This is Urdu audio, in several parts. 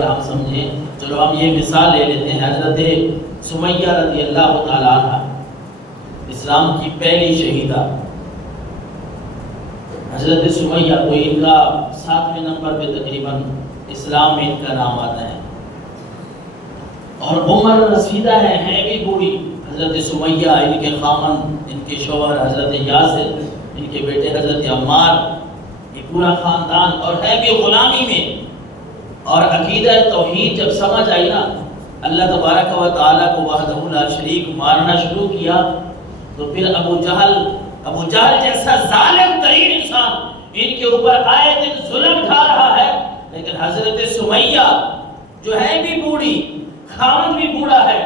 ہم سمجھیں، چلو ہم یہ مثال لے لیتے ہیں۔ حضرت سمیہ رضی اللہ تعالیٰ عنہ، اسلام کی پہلی شہیدہ حضرت سمیہ، کو ان کا 7ویں نمبر پہ تقریباً اسلام میں ان کا نام آتا ہے، اور عمر رسیدہ ہیں بھی بوڑھی۔ حضرت سمیہ، ان کے خامن، ان کے شوہر حضرت یاسر، ان کے بیٹے حضرت عمار، یہ پورا خاندان، اور ہے بھی غلامی میں۔ اور عقیدہ توحید جب سمجھ آئی نا، اللہ تبارک و تعالیٰ کو وحدہ لا شریک ماننا شروع کیا، تو پھر ابو جہل جیسا ظالم ترین انسان ان کے اوپر آئے دن ظلم ڈھا رہا ہے، لیکن حضرت سمیہ جو ہے بھی بوڑھی، خامد بھی بوڑھا ہے،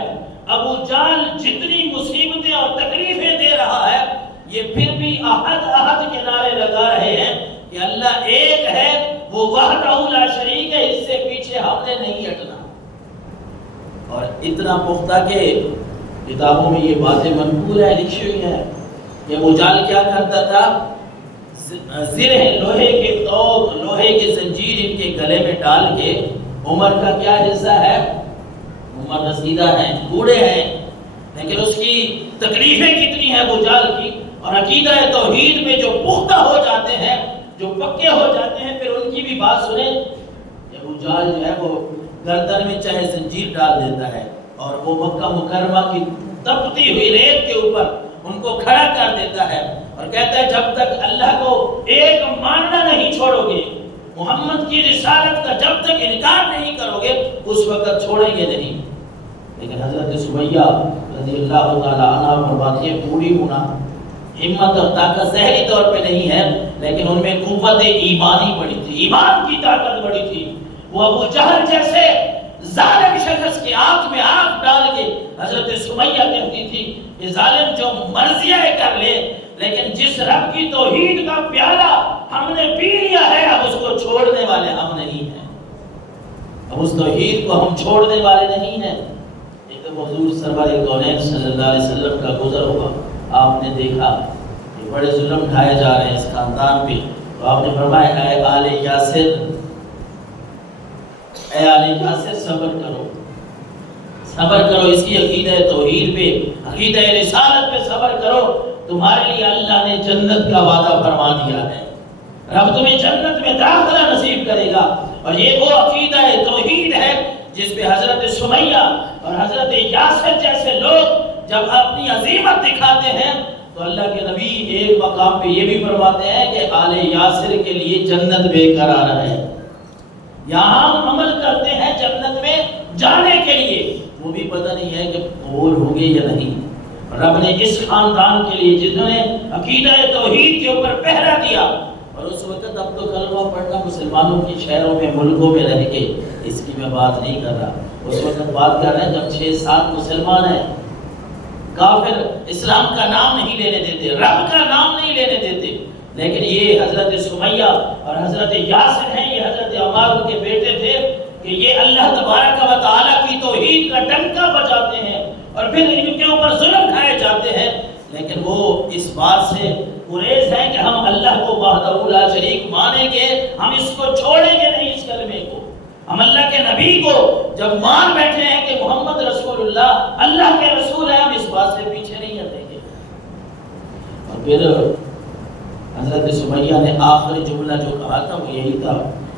ابو جہل جتنی مصیبتیں اور تکلیفیں دے رہا ہے، یہ پھر بھی احد احد کے نعرے لگا رہے ہیں کہ اللہ ایک ہے، وہ وحدہ لا شریک ہے، اس سے پیچھے ہم نے نہیں ہٹنا۔ اور اتنا پختہ کہ کتابوں میں یہ باتیں منقول ہیں، لکھی ہوئی ہیں کہ ابو جہل کیا کرتا تھا، زرہ لوہے کے توق، لوہے کے زنجیر ان کے گلے میں ڈال کے، عمر کا کیا حصہ ہے، عمر رسیدہ ہیں، بوڑھے ہیں، لیکن اس کی تکلیفیں کتنی ہیں ابو جہل کی، اور عقیدہ توحید میں جو پختہ ہو جاتے ہیں، جو پکے ہو جاتے ہیں، پھر ان کی بھی بات سنیں کہ ابو جہل جو ہے وہ گردن میں چاہے زنجیر ڈال دیتا ہے، اور وہ مکہ مکرمہ کی تپتی ہوئی ریت کے اوپر ان کو کھڑا کر دیتا ہے، اور کہتا ہے جب تک اللہ کو ایک ماننا نہیں چھوڑو گے، محمد کی رسالت کا جب تک انکار نہیں کرو گے، اس وقت چھوڑیں گے نہیں۔ لیکن حضرت سمیہ رضی اللہ تعالیٰ عنہ فرماتی ہے، بوڑھی ہونا، ہمت اور طاقت ظاہری طور پہ نہیں ہے، لیکن ان میں قوت ایمانی بڑی تھی، ایمان کی طاقت بڑی تھی۔ وہ ابو جہل جیسے ظالم شخص کی آنکھ میں آنکھ ڈال کے حضرت سمیہ کہتی تھی کہ ظالم جو مرضی ہے کر لے، لیکن جس رب کی توحید کا پیالہ ہم نے پی لیا ہے، اب اس کو چھوڑنے والے ہم نہیں ہیں، اب اس توحید کو ہم چھوڑنے والے نہیں ہیں۔ ایک حضور سرور کونین صلی اللہ علیہ وسلم کا گزر ہوا، آپ نے دیکھا کہ بڑے ظلم ڈھائے جا رہے ہیں اس خاندان پہ، تو آپ نے فرمایا اے آل یاسر، اے آل یاسر صبر کرو، صبر کرو، اس کی عقیدہ توحید پہ، عقیدہ رسالت پہ صبر کرو، تمہارے لیے اللہ نے جنت کا وعدہ فرما دیا ہے، رب تمہیں جنت میں داخلہ نصیب کرے گا۔ اور یہ وہ عقیدہ توحید ہے جس پہ حضرت سمیہ اور حضرت یاسر جیسے لوگ جب اپنی عظیمت دکھاتے ہیں، تو اللہ کے نبی ایک مقام پہ یہ بھی فرماتے ہیں کہ آل یاسر کے لیے جنت بے قرار ہے، یہاں ہم عمل کرتے ہیں جنت میں جانے کے لیے، وہ بھی پتہ نہیں ہے کہ قبول ہوگے یا نہیں۔ رب نے اس خاندان کے لیے جنہوں نے عقیدہ توحید کے اوپر پہرا دیا، اور اس وقت اب تو کلمہ پڑھنا مسلمانوں کی شہروں میں، ملکوں میں رہ کے، اس کی میں بات نہیں کر رہا، اس وقت بات کر رہے ہیں جب 6-7 مسلمان ہیں، کافر اسلام کا نام نہیں لینے دیتے، رب کا نام نہیں لینے دیتے، لیکن یہ حضرت سمیہ اور حضرت یاسر ہیں، یہ حضرت عمار کے بیٹے تھے کہ یہ اللہ تبارک و تعالیٰ کی توحید کا ڈنکا بجاتے ہیں، اور پھر ان کے اوپر ظلم ڈھائے جاتے ہیں، لیکن وہ اس بات سے گریز ہیں کہ ہم اللہ کو وحدہ لا شریک مانیں گے، ہم اس کو چھوڑیں گے نہیں، اس کلمے کو، ہم اللہ کے نبی کو جب مان بیٹھے ہیں کہ محمد رسول اللہ اللہ کے رسول ہیں، ہم اس بات سے پیچھے نہیں ہٹیں گے۔ اور پھر حضرت سمیہ نے آخری جملہ جو کہا تھا وہ یہی تھا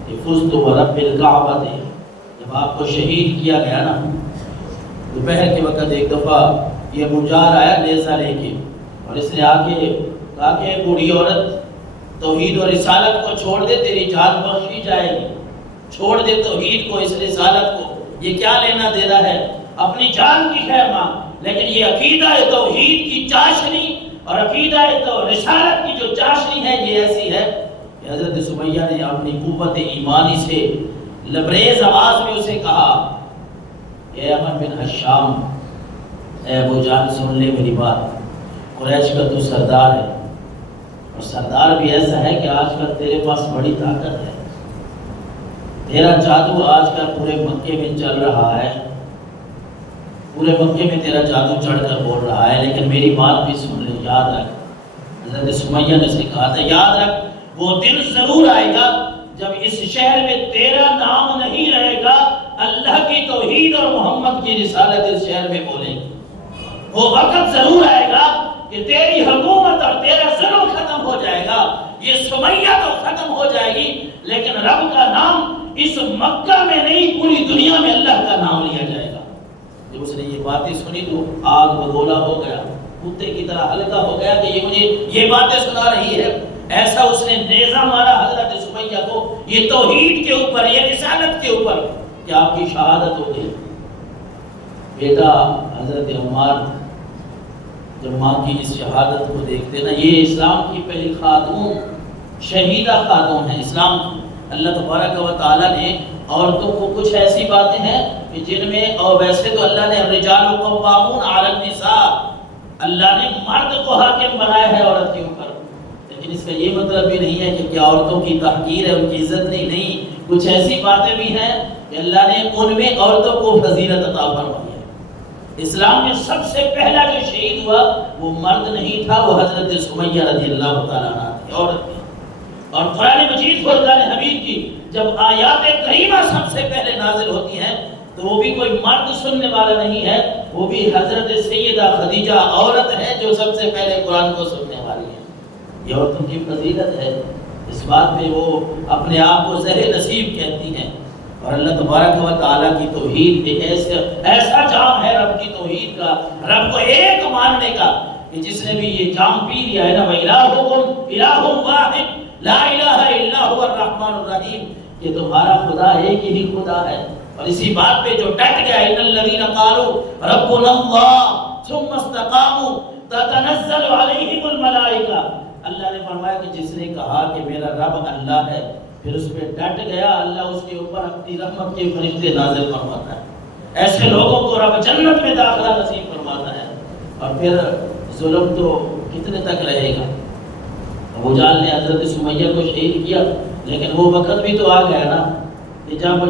کہ فزت ورب الکعبہ، جب آپ کو شہید کیا گیا نا، دوپہر کے وقت ایک دفعہ یہ ابو جہل آیا نیزہ لے کے، اور اس نے آ کے کہا کہ بوڑھی عورت توحید اور رسالت کو چھوڑ دے، تیری جان بخشی جائے گی، چھوڑ دے توحید کو، اس رسالت کو، یہ کیا لینا دینا ہے، اپنی جان کی خیر ماں۔ لیکن یہ عقیدہ توحید کی چاشنی اور عقیدہ رسالت کی جو چاشنی ہے، یہ ایسی ہے کہ حضرت سمیہ نے اپنی قوت ایمانی سے لبریز آواز میں اسے کہا، اے عمر بن حشام، اے ابو جہل سن لے میری بات، قریش کا تو سردار ہے، اور سردار بھی ایسا ہے کہ آج کل تیرے پاس بڑی طاقت ہے، تیرا جادو آج کل پورے مکے میں چل رہا ہے، پورے مکے میں تیرا جادو چڑھ کر بول رہا ہے، لیکن میری بات بھی سن لے، یاد رکھ۔ حضرت سمیہ نے اسے کہا تھا، یاد رکھ وہ دن ضرور آئے گا جب اس شہر میں تیرا نام نہیں رہے گا، توحید اور محمد کی رسالت اس شہر میں بولیں گے۔ وہ وقت ضرور آئے گا کہ تیری حکومت اور تیرا ظلم ختم ہو جائے گا، یہ سمیہ تو ختم ہو جائے گی، لیکن رب کا نام اس مکہ میں نہیں پوری دنیا میں اللہ کا نام لیا جائے گا۔ جب اس نے یہ باتیں سنی تو آگ بگولا ہو گیا، کتے کی طرح ہلکا ہو گیا کہ یہ مجھے یہ باتیں سنا رہی ہے۔ ایسا اس نے نیزہ مارا حضرت سمیہ کو، یہ توحید کے اوپر، یہ رسالت کے اوپر، کہ آپ کی شہادت ہو گئی۔ بیٹا حضرت عمر جب ماں کی اس شہادت کو دیکھتے نا، یہ اسلام کی پہلی خاتون، شہیدہ خاتون ہے اسلام کی۔ اللہ تبارک و تعالیٰ نے عورتوں کو کچھ ایسی باتیں ہیں کہ جن میں، اور ویسے تو اللہ نے الرجال قوامون علی النساء، اللہ نے مرد کو حاکم بنایا ہے عورت کے اوپر، لیکن اس کا یہ مطلب بھی نہیں ہے کہ کیا عورتوں کی تحقیر ہے، ان کی عزت نہیں۔ کچھ ایسی باتیں بھی ہیں کہ اللہ نے ان میں عورتوں کو فضیلت عطا فرمائی ہے۔ اسلام میں سب سے پہلا جو شہید ہوا وہ مرد نہیں تھا، وہ حضرت سمیہ رضی اللہ تعالیٰ عنہ تھی، عورت تھی۔ اور قرآن مجید فرقان حمید کی جب آیات کریمہ سب سے پہلے نازل ہوتی ہیں تو وہ بھی کوئی مرد سننے والا نہیں ہے، وہ بھی حضرت سیدہ خدیجہ عورت ہے جو سب سے پہلے قرآن کو سننے والی ہے۔ یہ عورتوں کی فضیلت ہے، اس بات پہ وہ اپنے آپ کو زہر نصیب کہتی ہیں۔ اور اللہ تبارک و تعالیٰ کی توحید ایسا جام ہے رب کی توحید کا، رب کو ایک ماننے کا، کہ جس نے بھی یہ جام پی لیا ہے نا، وَإِلَٰهُكُمْ إِلَٰهٌ وَاحِدٌ لا الہ الا هو الرحمن الرحیم، کہ تمہارا خدا ایک ہی خدا ہے۔ اور اسی بات پہ جو ڈٹ گیا، ان الذین قالوا ربنا اللہ ثم استقاموا تتنزل علیہم الملائکہ، اللہ نے فرمایا کہ جس نے کہا کہ میرا رب اللہ ہے، پھر اس پہ ڈٹ گیا، اللہ اس کے اوپر اپنی رحمت کے فرشتے نازل فرماتا ہے۔ ایسے لوگوں کو رب جنت میں داخلہ نصیب فرماتا ہے۔ اور پھر ظلم تو کتنے تک رہے گا؟ ابو جہل نے حضرت سمیہ کو شہید کیا، لیکن وہ وقت بھی تو آ گیا نا کہ جب